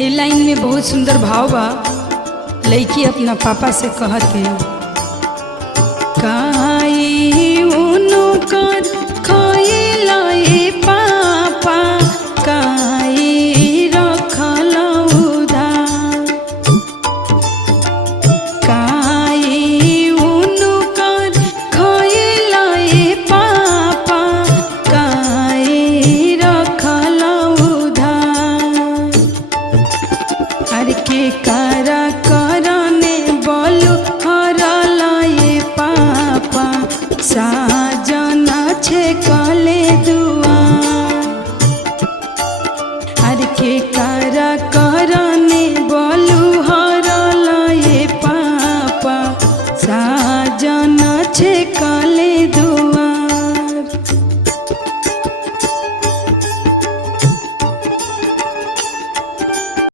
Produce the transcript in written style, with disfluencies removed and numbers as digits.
ए line में बहुत सुंदर भाव बा। लड़की अपना पापा से कहते काई उनो कर खइला ए पापा काई रखल उधार काई उनो कर खइला ए पापा काई रखल उधार अरे के कारा करने बोलो हरला ये पापा साजना छे का